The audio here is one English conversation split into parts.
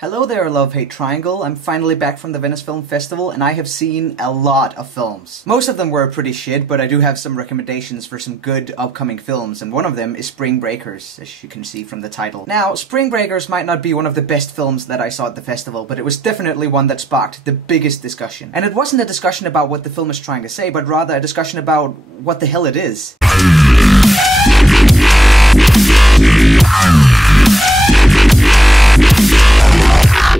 Hello there, Love-Hate Triangle. I'm finally back from the Venice Film Festival, and I have seen a lot of films. Most of them were pretty shit, but I do have some recommendations for some good upcoming films, and one of them is Spring Breakers, as you can see from the title. Now, Spring Breakers might not be one of the best films that I saw at the festival, but it was definitely one that sparked the biggest discussion. And it wasn't a discussion about what the film is trying to say, but rather a discussion about what the hell it is.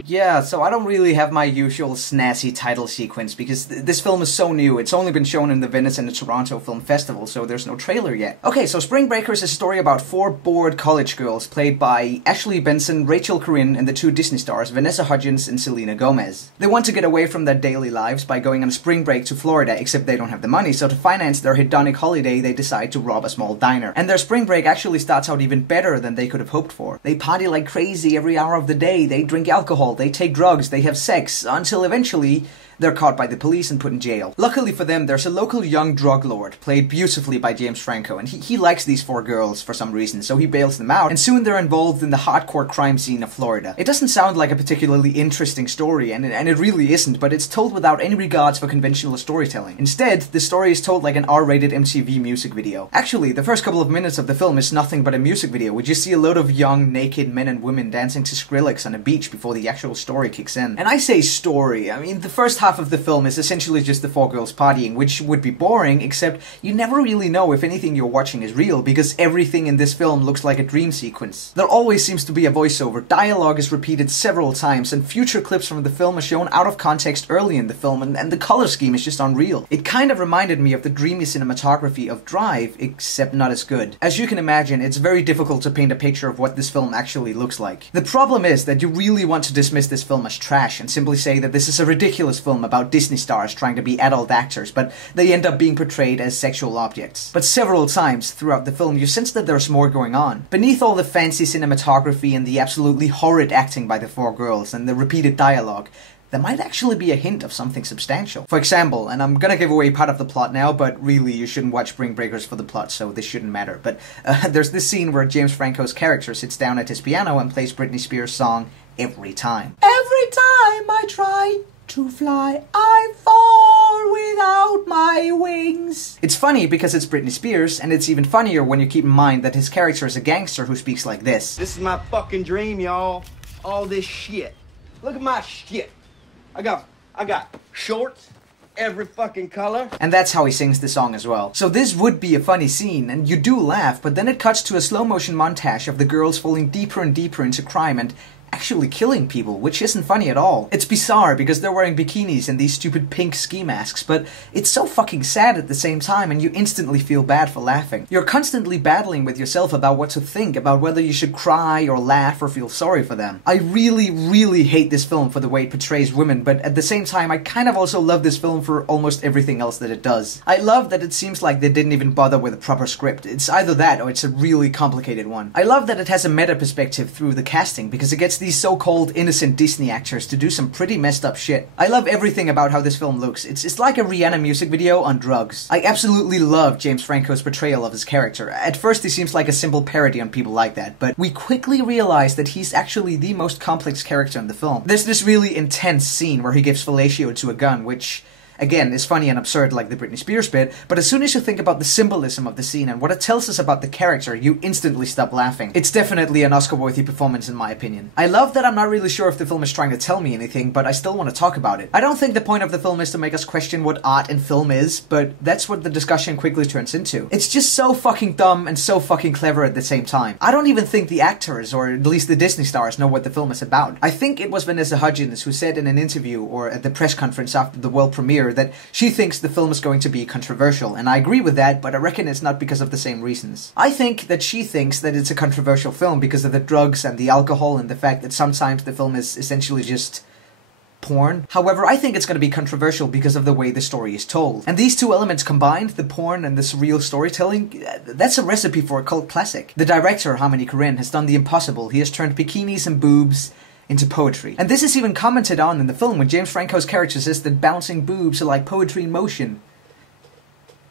Yeah, so I don't really have my usual snazzy title sequence because this film is so new. It's only been shown in the Venice and the Toronto Film Festival, so there's no trailer yet. Okay, so Spring Breakers is a story about four bored college girls played by Ashley Benson, Rachel Korine, and the two Disney stars Vanessa, Hudgens, and Selena Gomez. They want to get away from their daily lives by going on a spring break to Florida, except they don't have the money, so to finance their hedonic holiday, they decide to rob a small diner. And their spring break actually starts out even better than they could have hoped for. They party like crazy every hour of the day, they drink alcohol, they take drugs, they have sex, until eventually they're caught by the police and put in jail. Luckily for them, there's a local young drug lord, played beautifully by James Franco, and he likes these four girls for some reason, so he bails them out, and soon they're involved in the hardcore crime scene of Florida. It doesn't sound like a particularly interesting story, and it really isn't, but it's told without any regards for conventional storytelling. Instead, the story is told like an R-rated MTV music video. Actually, the first couple of minutes of the film is nothing but a music video. We just see a load of young, naked men and women dancing to Skrillex on a beach before the actual story kicks in. And I say story, I mean the first half of the film is essentially just the four girls partying, which would be boring, except you never really know if anything you're watching is real, because everything in this film looks like a dream sequence. There always seems to be a voiceover, dialogue is repeated several times, and future clips from the film are shown out of context early in the film, and the color scheme is just unreal. It kind of reminded me of the dreamy cinematography of Drive, except not as good. As you can imagine, it's very difficult to paint a picture of what this film actually looks like. The problem is that you really want to dismiss this film as trash and simply say that this is a ridiculous film about Disney stars trying to be adult actors, but they end up being portrayed as sexual objects. But several times throughout the film you sense that there's more going on. Beneath all the fancy cinematography and the absolutely horrid acting by the four girls and the repeated dialogue, there might actually be a hint of something substantial. For example, and I'm gonna give away part of the plot now, but really you shouldn't watch Spring Breakers for the plot, so this shouldn't matter. But there's this scene where James Franco's character sits down at his piano and plays Britney Spears' song Every Time. Every time I try to fly, I fall without my wings. It's funny because it's Britney Spears, and it's even funnier when you keep in mind that his character is a gangster who speaks like this. This is my fucking dream, y'all. All this shit. Look at my shit. I got shorts, every fucking color. And that's how he sings the song as well. So this would be a funny scene, and you do laugh, but then it cuts to a slow motion montage of the girls falling deeper and deeper into crime and actually killing people, which isn't funny at all. It's bizarre because they're wearing bikinis and these stupid pink ski masks, but it's so fucking sad at the same time and you instantly feel bad for laughing. You're constantly battling with yourself about what to think, about whether you should cry or laugh or feel sorry for them. I really hate this film for the way it portrays women, but at the same time I kind of also love this film for almost everything else that it does. I love that it seems like they didn't even bother with a proper script. It's either that or it's a really complicated one. I love that it has a meta perspective through the casting because it gets these so-called innocent Disney actors to do some pretty messed up shit. I love everything about how this film looks. It's like a Rihanna music video on drugs. I absolutely love James Franco's portrayal of his character. At first he seems like a simple parody on people like that, but we quickly realize that he's actually the most complex character in the film. There's this really intense scene where he gives fellatio to a gun, which again, is funny and absurd like the Britney Spears bit, but as soon as you think about the symbolism of the scene and what it tells us about the character, you instantly stop laughing. It's definitely an Oscar-worthy performance in my opinion. I love that I'm not really sure if the film is trying to tell me anything, but I still want to talk about it. I don't think the point of the film is to make us question what art and film is, but that's what the discussion quickly turns into. It's just so fucking dumb and so fucking clever at the same time. I don't even think the actors, or at least the Disney stars, know what the film is about. I think it was Vanessa Hudgens who said in an interview or at the press conference after the world premiere that she thinks the film is going to be controversial, and I agree with that, but I reckon it's not because of the same reasons. I think that she thinks that it's a controversial film because of the drugs and the alcohol and the fact that sometimes the film is essentially just porn. However, I think it's going to be controversial because of the way the story is told. And these two elements combined, the porn and the surreal storytelling, that's a recipe for a cult classic. The director, Harmony Korine, has done the impossible. He has turned bikinis and boobs into poetry. And this is even commented on in the film when James Franco's character says that bouncing boobs are like poetry in motion.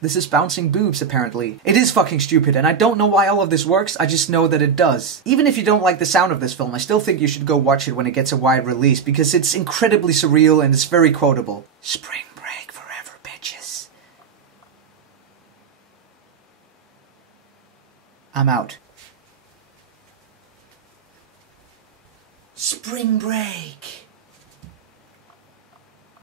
This is bouncing boobs, apparently. It is fucking stupid, and I don't know why all of this works, I just know that it does. Even if you don't like the sound of this film, I still think you should go watch it when it gets a wide release, because it's incredibly surreal and it's very quotable. Spring break forever, bitches. I'm out. Spring break.